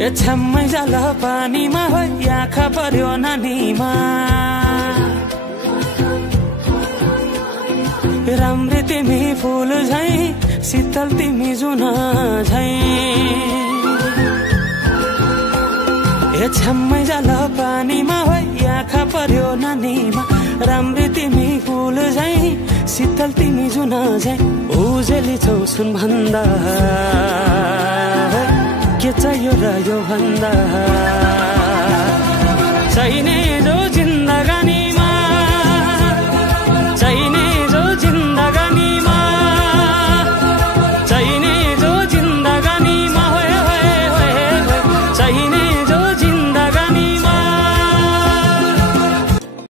ए छ्याम्मै जाल पानीमा हो आँखा पर्यो नानीमा राम्री तिमी फूल झै शीतल तिमी जुन झै ए छ्याम्मै जाल पानीमा हो आँखा पर्यो नानीमा राम्री तिमी फूल झै शीतल तिमी जुन झै उजेली छौ सुन भन्दा के चाहियो र यो भन्दा चाहिने जो